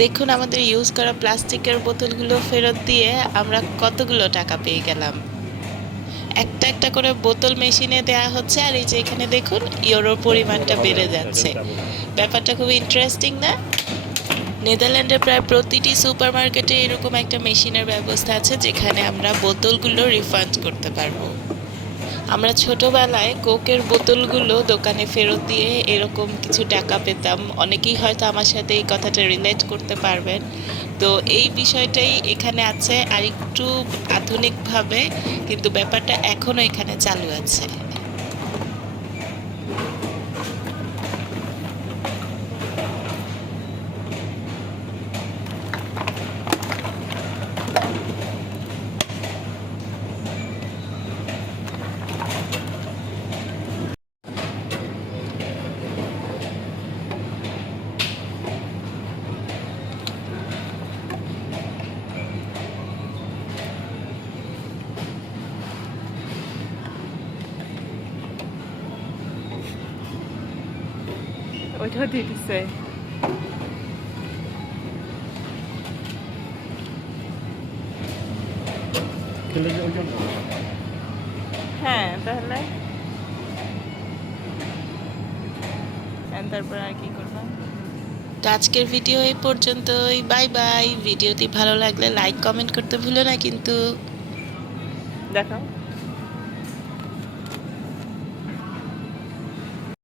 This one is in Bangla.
দেখুন আমাদের ইউজ করা প্লাস্টিকের বোতলগুলো ফেরত দিয়ে আমরা কতগুলো টাকা পেয়ে গেলাম। একটা একটা করে বোতল মেশিনে দেয়া হচ্ছে আর এই যে এখানে দেখুন ইউরোর পরিমাণটা বেড়ে যাচ্ছে। ব্যাপারটা খুব ইন্টারেস্টিং না? নেদারল্যান্ডের প্রায় প্রতিটি সুপারমার্কেটে এরকম একটা মেশিনের ব্যবস্থা আছে যেখানে আমরা বোতলগুলো রিফান্ড করতে পারবো। আমরা ছোটবেলায় কোকের বোতলগুলো দোকানে ফেরত দিয়ে এরকম কিছু টাকা পেতাম। অনেকেই হয়তো আমার সাথে এই কথাটা রিলেট করতে পারবেন। তো এই বিষয়টাই এখানে আছে আর একটু আধুনিকভাবে, কিন্তু ব্যাপারটা এখনো এখানে চালু আছে। ওইটাও দিয়ে দিচ্ছে। হ্যাঁ তাহলে তারপর আর কি করবা? তো আজকের ভিডিও এই পর্যন্তই। Bye bye. ভিডিওটি ভালো লাগলে লাইক কমেন্ট করতে ভুলো না কিন্তু। দেখাও।